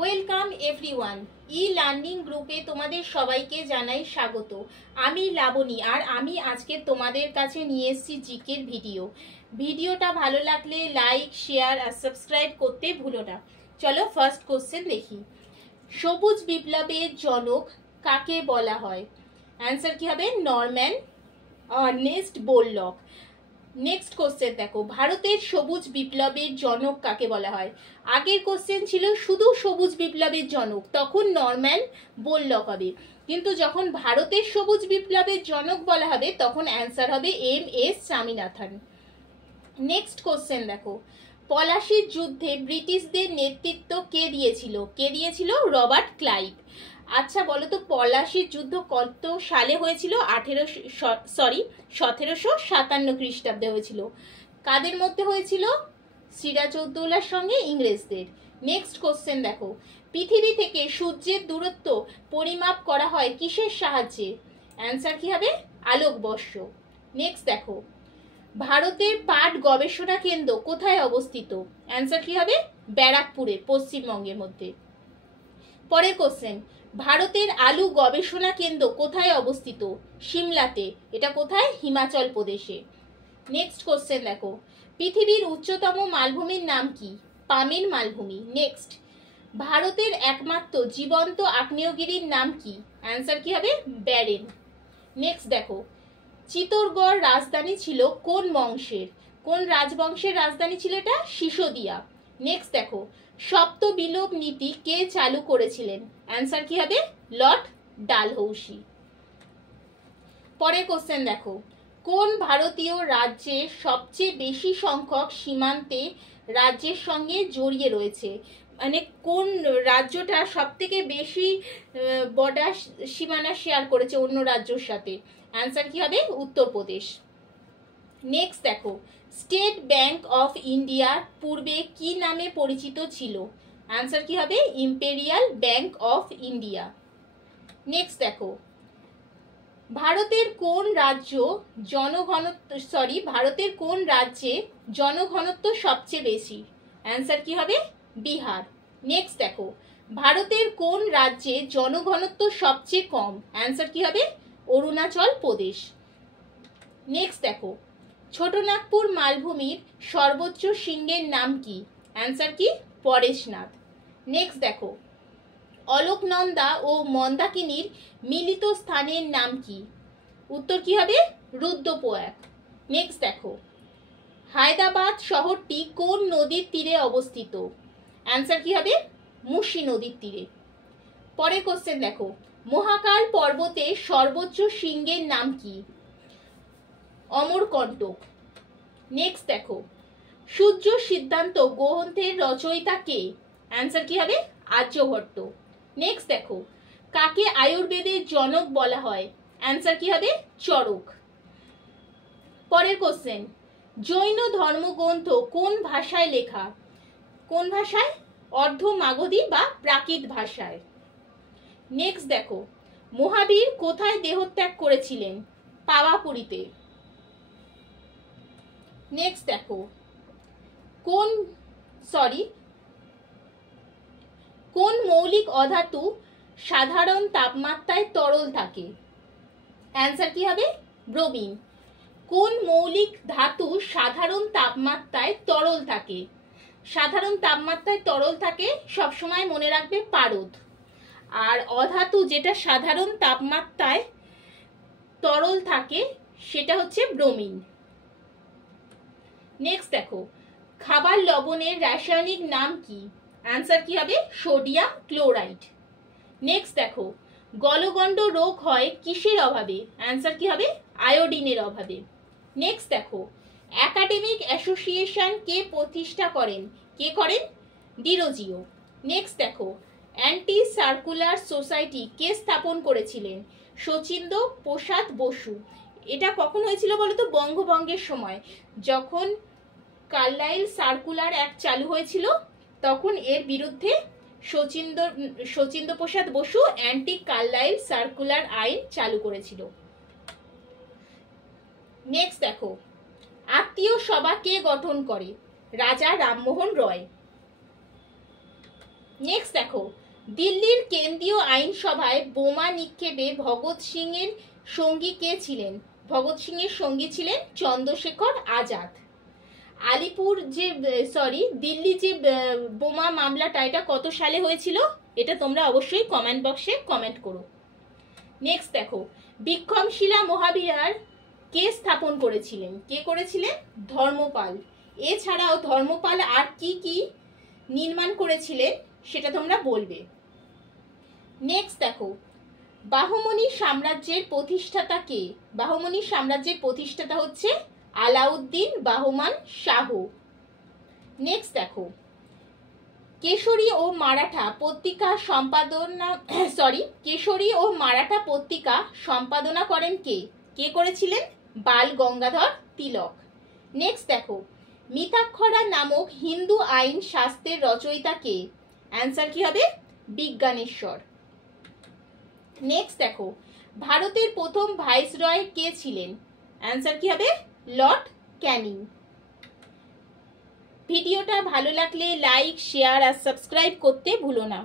Welcome everyone. E learning গ্রুপে তোমাদের সবাইকে জানাই স্বাগত। আমি লাবণী, আর আমি আজকে তোমাদের কাছে নিয়ে এসেছি জিকের ভিডিওটা ভালো লাগলে লাইক, শেয়ার আর সাবস্ক্রাইব করতে ভুলো না। চলো ফার্স্ট কোশ্চেন দেখি। সবুজ বিপ্লবের জনক কাকে বলা হয়? অ্যান্সার কি হবে? Norman Ernest Borlaug. Next question দেখো, ভারতের সবুজ বিপ্লবের জনক কাকে বলা হয়? আগের কোশ্চেন ছিল শুধু সবুজ বিপ্লবের জনক, তখন নরম্যান বোরলক হবে, কিন্তু যখন ভারতের সবুজ বিপ্লবের জনক বলা হবে তখন অ্যান্সার হবে MS স্বামীনাথন। নেক্সট কোশ্চেন দেখো, পলাশির যুদ্ধে ব্রিটিশদের নেতৃত্ব কে দিয়েছিল? Robert Clive. আচ্ছা বলো তো, পলাশির যুদ্ধ কত সালে হয়েছিল? 1757 খ্রিস্টাব্দে হয়েছিল। কাদের মধ্যে হয়েছিল? সিরাজউদ্দৌলার সঙ্গে ইংরেজদের। নেক্সট কোশ্চেন দেখো, পৃথিবী থেকে সূর্যের দূরত্ব পরিমাপ করা হয় কিসের সাহায্যে? অ্যান্সার কি হবে? আলোকবর্ষ। নেক্সট দেখো, ভারতের পাট গবেষণা কেন্দ্র কোথায় অবস্থিত? অ্যান্সার কি হবে? ব্যারাকপুরে, পশ্চিমবঙ্গের মধ্যে। পরের কোশ্চেন, ভারতের আলু গবেষণা কেন্দ্র কোথায় অবস্থিত? সিমলাতে। এটা কোথায়? হিমাচল প্রদেশে। নেক্সট কোশ্চেন দেখো, পৃথিবীর উচ্চতম মালভূমির নাম কি? পামির মালভূমি। নেক্সট, ভারতের একমাত্র জীবন্ত আগ্নেয়গিরির নাম কি? অ্যান্সার কি হবে? ব্যারেন। নেক্সট দেখো, চিত্তরগড় রাজধানী ছিল কোন বংশের? কোন রাজবংশের রাজধানী ছিল এটা? সিসোদিয়া। নেক্সট দেখো, সপ্ত বিলোপ নীতি কে চালু করেছিলেন? অ্যান্সার কি হবে? লর্ড ডালহৌসি। পরের কোশ্চেন দেখো, কোন ভারতীয় রাজ্যের সবচেয়ে বেশি সংখ্যক সীমান্তে রাজ্যের সঙ্গে জড়িয়ে রয়েছে? মানে কোন রাজ্যটা সব থেকে বেশি বর্ডার সীমানা শেয়ার করেছে অন্য রাজ্যের সাথে? অ্যান্সার কি হবে? উত্তরপ্রদেশ। নেক্সট দেখো, স্টেট ব্যাংক অফ ইন্ডিয়া পূর্বে কি নামে পরিচিত ছিল? অ্যান্সার কি হবে? Imperial bank of India. Next দেখো, ভারতের কোন রাজ্যে জনঘনত্ব সবচেয়ে বেশি? অ্যান্সার কি হবে? বিহার। নেক্সট দেখো, ভারতের কোন রাজ্যে জনঘনত্ব সবচেয়ে কম? অ্যান্সার কি হবে? অরুণাচল প্রদেশ। নেক্সট দেখো, ছোটনাগপুর মালভূমির সর্বোচ্চ শৃঙ্গের নাম কি? অ্যান্সার কি? পরেশনাথ। নেক্সট দেখো, অলকনন্দা ও মন্দাকিনীর মিলিত স্থানের নাম কি? উত্তর কি হবে? রুদ্রপ্রয়াগ। নেক্সট দেখো, হায়দ্রাবাদ শহরটি কোন নদীর তীরে অবস্থিত? অ্যান্সার কি হবে? মুসি নদীর তীরে। পরের কোশ্চেন দেখো, মহাকাল পর্বতের সর্বোচ্চ শৃঙ্গের নাম কি? অমরকণ্টক। নেক্সট দেখো, সূর্য সিদ্ধান্ত গ্রন্থের রচয়িতা কে? অ্যান্সার কি হবে? আর্যভট্ট। নেক্সট দেখো, কাকে আয়ুর্বেদের জনক বলা হয়? অ্যান্সার কি হবে? চরক। পরের কোশ্চেন, জৈন ধর্মগ্রন্থ কোন ভাষায় লেখা? কোন ভাষায়? অর্ধ মাগধী বা প্রাকৃত ভাষায়। নেক্সট দেখো, মহাবীর কোথায় দেহত্যাগ করেছিলেন? পাওয়াপুরীতে। নেক্সট দেখো, কোন মৌলিক অধাতু সাধারণ তাপমাত্রায় তরল থাকে? অ্যান্সার কি হবে? ব্রোমিন। কোন মৌলিক ধাতু সাধারণ তাপমাত্রায় তরল থাকে? সাধারণ তাপমাত্রায় তরল থাকে সবসময় মনে রাখবে পারদ। আর অধাতু যেটা সাধারণ তাপমাত্রায় তরল থাকে সেটা হচ্ছে ব্রোমিন। নেক্সট দেখো, খাবার লবণের রাসায়নিক নাম কি? অ্যান্সার কি হবে? Sodium chloride. নেক্সট দেখো, গলগণ্ড রোগ হয় কিসের অভাবে? অ্যান্সার কি হবে? আয়োডিনের অভাবে। নেক্সট দেখো, একাডেমিক অ্যাসোসিয়েশন কে প্রতিষ্ঠা করেন? কে করেন? ডিরোজিও। নেক্সট দেখো, অ্যান্টি সার্কুলার সোসাইটি কে স্থাপন করেছিলেন? শচীন্দ্র প্রসাদ বসু। এটা কখন হয়েছিল বলো তো? বঙ্গভঙ্গের সময়, যখন কার্লাইল সার্কুলার অ্যাক্ট চালু হয়েছিল তখন এর বিরুদ্ধে শচীন্দ্র প্রসাদ বসু অ্যান্টি কার্লাইল সার্কুলার আইন চালু করেছিল। নেক্সট দেখো, আত্মীয় সভা কে গঠন করে? রাজা রামমোহন রয়। নেক্সট দেখো, দিল্লির কেন্দ্রীয় আইনসভায় বোমা নিক্ষেপে ভগৎ সিং এর সঙ্গী কে ছিলেন? ভগৎ সিং এর সঙ্গী ছিলেন চন্দ্রশেখর আজাদ। আলিপুর যে দিল্লি যে বোমা মামলাটা, এটা কত সালে হয়েছিল? এটা তোমরা অবশ্যই কমেন্ট বক্সে কমেন্ট করো। নেক্সট দেখো, বিক্রমশিলা মহাবিহার কে স্থাপন করেছিলেন? কে করেছিলেন? ধর্মপাল। এছাড়াও ধর্মপাল আর কি কি নির্মাণ করেছিলেন সেটা তোমরা বলবে। নেক্সট দেখো, বাহমনি সাম্রাজ্যের প্রতিষ্ঠাতা কে? বাহমনি সাম্রাজ্যের প্রতিষ্ঠাতা হচ্ছে আলাউদ্দিন বাহমান শাহ। নেক্সট দেখো, কেশরী ও মারাঠা পত্রিকা সম্পাদনা করেন কে? কে করেছিলেন? বাল গঙ্গাধর তিলক। নেক্সট দেখো, মিতাক্ষরা নামক হিন্দু আইন শাস্ত্রের রচয়িতা কে? অ্যান্সার কি হবে? বিজ্ঞানেশ্বর। নেক্সট দেখো, ভারতের প্রথম ভাইসরয় কে ছিলেন? অ্যান্সার কি হবে? লর্ড ক্যানিং। ভিডিওটা ভালো লাগলে লাইক, শেয়ার আর সাবস্ক্রাইব করতে ভুলো না।